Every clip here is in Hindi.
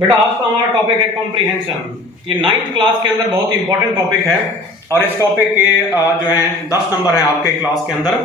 बेटा आज का हमारा टॉपिक है कॉम्प्रिहेंशन। ये 9th क्लास के अंदर बहुत इंपॉर्टेंट टॉपिक है और इस टॉपिक के जो है 10 नंबर है आपके क्लास के अंदर।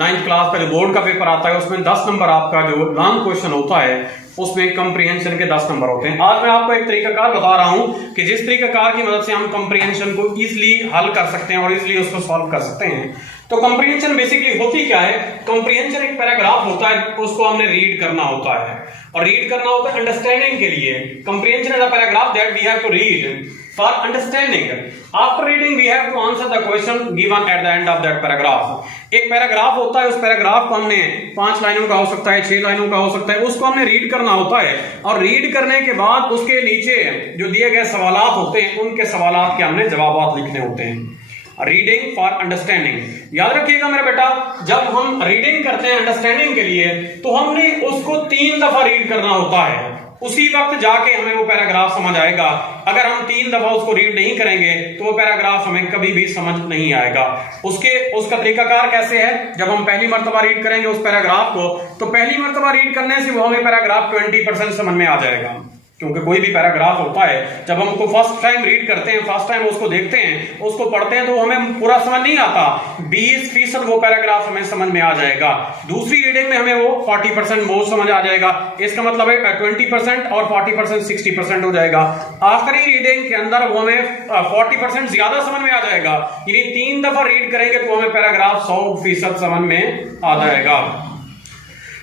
9th क्लास का जो बोर्ड का पेपर आता है उसमें 10 नंबर आपका जो लॉन्ग क्वेश्चन होता है उसमें कॉम्प्रिहेंशन के 10 नंबर होते हैं। आज मैं आपको एक तरीकाकार बता रहा हूं कि जिस तरीकाकार की मदद से हम कॉम्प्रिहेंशन को इजीली हल कर सकते हैं और इजीली उसको सॉल्व कर सकते हैं। तो कॉम्प्रिहेंशन बेसिकली होती क्या है? कॉम्प्रिहेंशन एक पैराग्राफ होता है, उसको हमने रीड करना होता है और रीड करना होता है अंडरस्टैंडिंग के लिए। Comprehension is a paragraph that we have to read for understanding. After reading we have to answer the question given at the end of that paragraph. एक पैराग्राफ होता है, उस पैराग्राफ को हमने 5 लाइनों का हो सकता है, 6 लाइनों का हो सकता है, उसको हमने रीड करना होता है और रीड करने के बाद उसके नीचे जो दिए गए सवालात होते हैं उनके सवालात के हमने जवाब लिखने होते हैं। Reading for understanding. याद रखिएगा मेरा बेटा, जब हम रीडिंग करते हैं अंडरस्टैंडिंग के लिए तो हमने उसको 3 दफा रीड करना होता है, उसी वक्त जाके हमें वो पैराग्राफ समझ आएगा। अगर हम 3 दफा उसको रीड नहीं करेंगे तो वो पैराग्राफ हमें कभी भी समझ नहीं आएगा। उसका तरीकाकार कैसे है? जब हम पहली मर्तबा रीड करेंगे उस पैराग्राफ को तो पहली मर्तबा रीड करने से वो हमें पैराग्राफ 20% समझ में आ जाएगा, क्योंकि कोई भी पैराग्राफ होता है जब हम उसको फर्स्ट टाइम रीड करते हैं, फर्स्ट टाइम उसको देखते हैं, उसको पढ़ते हैं तो हमें पूरा समझ नहीं आता। 20% वो पैराग्राफ हमें समझ में आ जाएगा। दूसरी रीडिंग में हमें वो 40% वो समझ आ जाएगा। इसका मतलब है 20% और 40% 60% हो जाएगा। आखिरी रीडिंग के अंदर वो हमें 40% ज्यादा समझ में आ जाएगा। यानी 3 दफा रीड करेंगे तो हमें पैराग्राफ 100% समझ में आ जाएगा।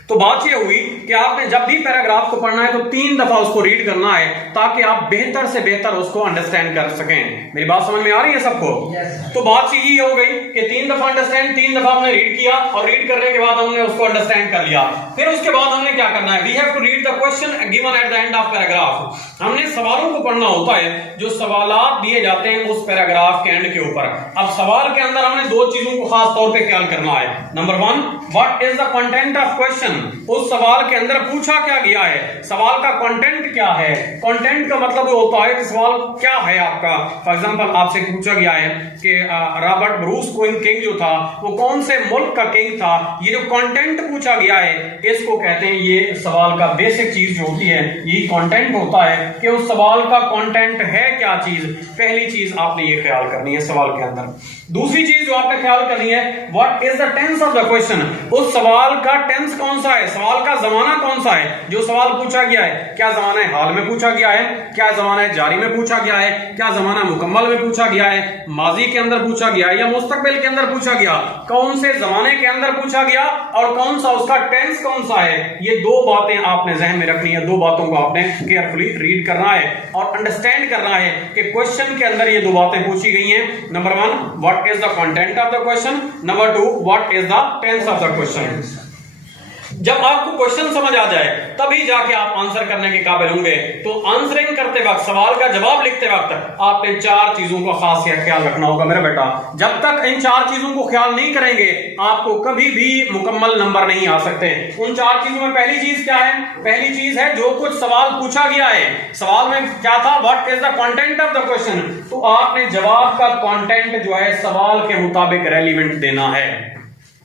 तो बात यह हुई कि आपने जब भी पैराग्राफ को पढ़ना है तो 3 दफा उसको रीड करना है ताकि आप बेहतर से बेहतर उसको अंडरस्टैंड कर सकें। मेरी बात समझ में आ रही है सबको? तो बात यही हो गई कि 3 दफा अंडरस्टैंड, 3 दफा हमने रीड किया और रीड करने के बाद हमने उसको अंडरस्टैंड कर लिया। फिर उसके बाद हमने क्या करना है? We have to read the question given at the end of paragraph. हमने सवालों को पढ़ना होता है, जो सवालात दिए जाते हैं उस पैराग्राफ के एंड के ऊपर। अब सवाल के अंदर हमने 2 चीजों को खास तौर पर ख्याल करना है। Number 1, what is the content of question. उस सवाल के अंदर पूछा क्या गया है, सवाल का कंटेंट क्या है। कंटेंट का मतलब होता है कि सवाल क्या है आपका। फॉर एग्जांपल आपसे पूछा गया है कि रॉबर्ट ब्रूस किंग जो था वो कौन से मुल्क का किंग था। ये जो कंटेंट पूछा गया है इसको कहते हैं, ये सवाल का बेसिक चीज जो होती है ये कंटेंट होता है कि उस सवाल का कंटेंट है क्या चीज। पहली चीज आपने ये ख्याल करनी है सवाल के अंदर। दूसरी चीज जो आपने ख्याल करनी है, what is the tense of the question. उस सवाल का टेंस कौन सा है, सवाल का जमाना कौन सा है। जो सवाल पूछा गया है, क्या जमाना हाल में पूछा गया है, क्या जमाना जारी में पूछा गया है, क्या जमाना मुकम्मल में पूछा गया है, माजी के अंदर पूछा गया है या मुस्तकबिल के अंदर पूछा गया, कौन से जमाने के अंदर पूछा गया और कौन सा उसका टेंस कौन सा है। ये 2 बातें आपने जहन में रखनी है। 2 बातों को आपने केयरफुली रीड करना है और अंडरस्टैंड करना है कि क्वेश्चन के अंदर ये 2 बातें पूछी गई हैं। Number 1, what is the content of the question. Number 2, what is the tense of the question. जब आपको क्वेश्चन समझ आ जाए तभी जाके आप आंसर करने के काबिल होंगे। तो आंसरिंग करते वक्त, सवाल का जवाब लिखते वक्त आपने 4 चीजों का खास ख्याल रखना होगा मेरा बेटा। जब तक इन 4 चीजों को ख्याल नहीं करेंगे आपको कभी भी मुकम्मल नंबर नहीं आ सकते। उन 4 चीजों में पहली चीज क्या है? पहली चीज है जो कुछ सवाल पूछा गया है, सवाल में क्या था, what is the content of the question. तो आपने जवाब का कंटेंट जो है सवाल के मुताबिक रेलिवेंट देना है।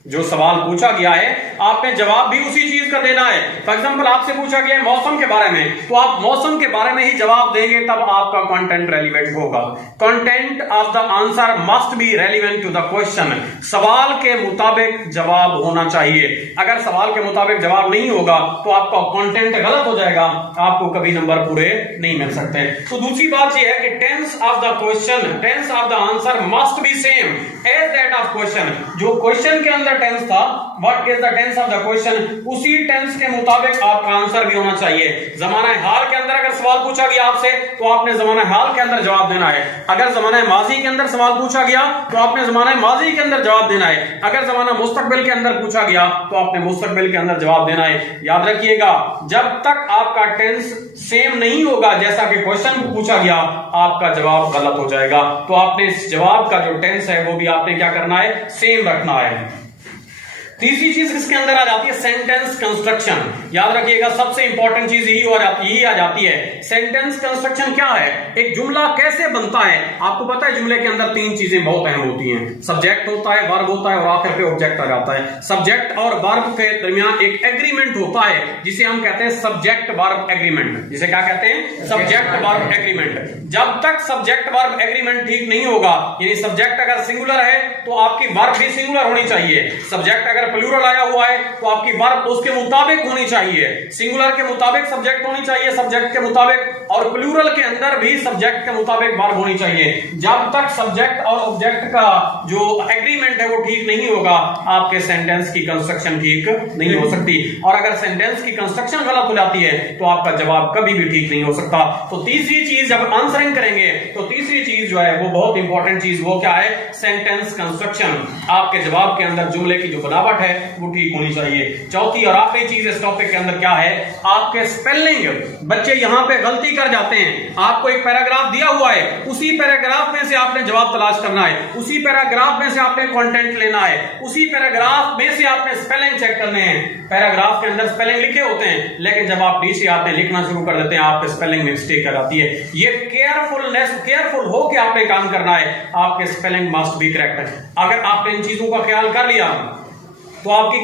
जो सवाल पूछा गया है आपने जवाब भी उसी चीज का देना है। फॉर एग्जांपल आपसे पूछा गया है मौसम के बारे में, तो आप मौसम के बारे में ही जवाब देंगे तब आपका कंटेंट रेलिवेंट होगा। Content of the answer must be relevant to the question. सवाल के मुताबिक जवाब होना चाहिए। अगर सवाल के मुताबिक जवाब नहीं होगा तो आपका कंटेंट गलत हो जाएगा, आपको कभी नंबर पूरे नहीं मिल सकते। तो दूसरी बात यह है कि tense of the question, tense of the answer must be same as that of question. जो क्वेश्चन के अंदर टेंस था, what is the tense of the question, उसी टेंस के मुताबिक आपका आंसर भी होना चाहिए। जमाना हाल के अंदर अगर सवाल पूछा गया आपसे तो आपने जमाना हाल के अंदर जवाब देना है। अगर जमाना माजी के अंदर सवाल पूछा गया तो आपने जमाना माजी के अंदर जवाब देना है। अगर जमाना मुस्तकबिल के अंदर पूछा गया तो आपने मुस्तकबिल के अंदर जवाब देना है। याद रखिएगा, जब तक आपका टेंस सेम नहीं होगा जैसा कि क्वेश्चन को पूछा गया आपका जवाब गलत हो जाएगा। तो आपने इस जवाब का जो टेंस है वो भी आपने क्या करना है, सेम रखना है। तीसरी चीज इसके अंदर आ जाती है सेंटेंस कंस्ट्रक्शन। याद रखिएगा सबसे इंपॉर्टेंट चीज यही आ जाती है। सेंटेंस कंस्ट्रक्शन क्या है, एक जुमला कैसे बनता है। आपको पता है जुमले के अंदर तीन चीजें बहुत अहम होती हैं, सब्जेक्ट होता है, वर्ब होता है और आखिर पे ऑब्जेक्ट आ जाता है। सब्जेक्ट और वर्ब के दरमियान एक एग्रीमेंट होता है जिसे हम कहते हैं सब्जेक्ट वर्ब एग्रीमेंट। जिसे क्या कहते हैं, सब्जेक्ट वर्ब एग्रीमेंट। जब तक सब्जेक्ट वर्ब एग्रीमेंट ठीक नहीं होगा, यानी सब्जेक्ट अगर सिंगुलर है तो आपकी वर्ब भी सिंगुलर होनी चाहिए, सब्जेक्ट अगर प्लूरल आया हुआ है तो आपकी वर्ब उसके मुताबिक होनी चाहिए, सिंगुलर के मुताबिक सब्जेक्ट होनी चाहिए, सब्जेक्ट के मुताबिक, और प्लूरल के अंदर भी सब्जेक्ट के मुताबिक वर्ब होनी चाहिए। जब तक सब्जेक्ट और ऑब्जेक्ट का जो एग्रीमेंट है वो ठीक नहीं होगा, आपके सेंटेंस की कंस्ट्रक्शन ठीक नहीं हो सकती, और अगर सेंटेंस की कंस्ट्रक्शन गलत हो जाती है तो आपका जवाब कभी भी ठीक नहीं हो सकता। तो तीसरी चीज जब आंसरिंग करेंगे तो तीसरी चीज जो है वो बहुत इंपॉर्टेंट चीज वो क्या है, सेंटेंस कंस्ट्रक्शन। आपके जवाब के अंदर जुमले की जो बनावट है वो ठीक होनी चाहिए। चौथी और आखिरी चीज इस टॉपिक के अंदर क्या है, आपके स्पेलिंग। बच्चे यहां पे गलती कर जाते हैं, आपको एक पैराग्राफ दिया हुआ है, उसी पैराग्राफ में से आपने जवाब तलाश करना है, उसी पैराग्राफ में से आपने कंटेंट लेना है, उसी पैराग्राफ में से आपने स्पेलिंग चेक करने हैं। पैराग्राफ के अंदर स्पेलिंग लिखे होते हैं, लेकिन जब आप डी से आपने लिखना शुरू कर देते हैं आपके स्पेलिंग में मिस्टेक कर आती है। ये केयरफुल हो के आपने काम करना है, आपके स्पेलिंग मस्ट बी करेक्ट। अगर आपने इन चीजों का ख्याल कर लिया तो आपकी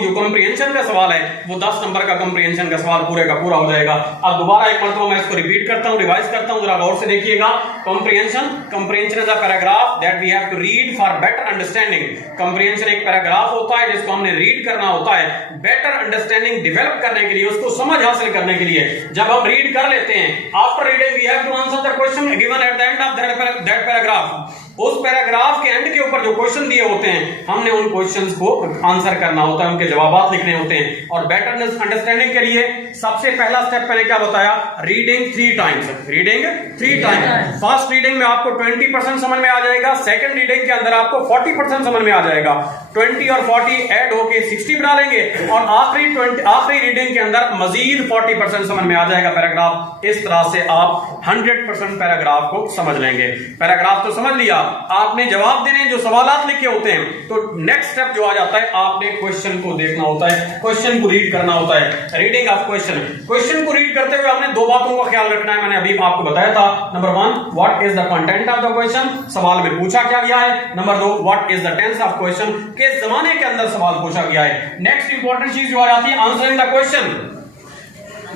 जो कॉम्प्रिहेंशन का सवाल है वो 10 नंबर का कॉम्प्रिहेंशन का सवाल पूरे का पूरा हो जाएगा। अब दोबारा एक मरतबा मैं इसको रिपीट करता हूं, रिवाइज करता हूं, जरा गौर से देखिएगा। Comprehension is a paragraph that we have to read for better understanding. Comprehension एक पैराग्राफ होता है जिसको हमने रीड करना होता है बेटर अंडरस्टैंडिंग डेवलप करने के लिए, उसको समझ हासिल करने के लिए। जब हम रीड कर लेते हैं, after reading we have to answer the question given at the end of that paragraph. उस पैराग्राफ के एंड के ऊपर जो क्वेश्चन दिए होते हैं हमने उन क्वेश्चंस को आंसर करना होता है, उनके जवाब लिखने होते हैं। और बेटर अंडरस्टैंडिंग के लिए सबसे पहला स्टेप मैंने क्या बताया, reading 3 times. Reading 3 times. First reading में आपको 20% समझ में आ जाएगा, सेकंड रीडिंग के अंदर आपको 40% समझ में आ जाएगा, 20 और 40 ऐड होके 60 बना लेंगे, और आखिरी रीडिंग के अंदर मजीद 40% समझ में आ जाएगा पैराग्राफ। इस तरह से आप 100% पैराग्राफ को समझ लेंगे। पैराग्राफ तो समझ लिया, आपने जवाब देने जो सवालात लिखे होते हैं, तो नेक्स्ट स्टेप जो आ जाता है आपने क्वेश्चन को देखना होता है, क्वेश्चन को रीड करना होता है। Reading of question. क्वेश्चन को रीड करते हुए हमने 2 बातों का ख्याल रखना है, मैंने अभी आपको बताया था। Number 1, what is the content of the question, सवाल में पूछा क्या गया है। Number 2, what is the tense of question, किस जमाने के अंदर सवाल पूछा गया है। नेक्स्ट इंपॉर्टेंट चीज जो आ जाती है आंसरिंग द क्वेश्चन।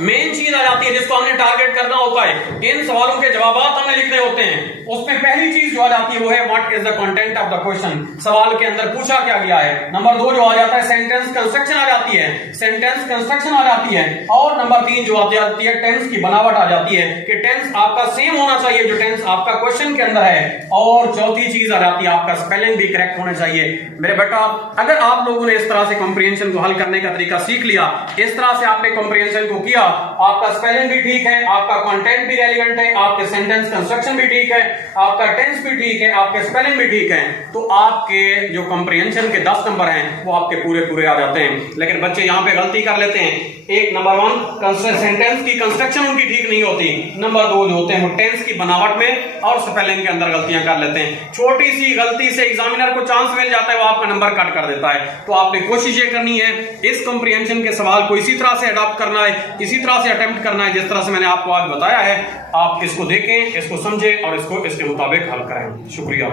मेन चीज आ जाती है जिसको हमने टारगेट करना होता है, इन सवालों के जवाब हमने लिखने होते हैं। उसमें पहली चीज जो आ जाती है वो है what is the content of the question, सवाल के अंदर पूछा क्या गया है। नंबर 2 जो आ जाता है सेंटेंस कंस्ट्रक्शन आ जाती है, सेंटेंस कंस्ट्रक्शन आ जाती है। और नंबर 3 जो आ जाती है टेंस की बनावट आ जाती है कि टेंस आपका सेम होना चाहिए जो टेंस आपका क्वेश्चन के अंदर है। और चौथी चीज आ जाती है आपका स्पेलिंग भी करेक्ट होना चाहिए। मेरे बेटा, अगर आप लोगों ने इस तरह से कॉम्प्रिहेंशन को हल करने का तरीका सीख लिया, इस तरह से आपने कॉम्प्रिहेंशन को किया, आपका स्पेलिंग भी ठीक है, आपका कंटेंट भी रेलिवेंट है, आपके सेंटेंस कंस्ट्रक्शन भी ठीक है, आपका टेंस भी ठीक है, आपके स्पेलिंग भी ठीक है, तो आपके जो कॉम्प्रिहेंशन के 10 नंबर हैं वो आपके पूरे पूरे आ जाते हैं। लेकिन बच्चे यहां पे गलती कर लेते हैं। एक नंबर 1 सेंटेंस की कंस्ट्रक्शन उनकी ठीक नहीं होती, नंबर 2 जो होते हैं वो टेंस की बनावट में और स्पेलिंग के अंदर गलतियां कर लेते हैं। छोटी सी गलती से एग्जामिनर को चांस मिल जाता है, वो आपका नंबर कट कर देता है। तो आपने कोशिश ये करनी है इस कॉम्प्रिहेंशन के सवाल को इसी तरह से अडॉप्ट करना है, इसी तरह से अटेम्प्ट करना है जिस तरह से मैंने आपको आज बताया है। आप इसको देखें, इसको समझें और इसको इसके मुताबिक हल करें। शुक्रिया।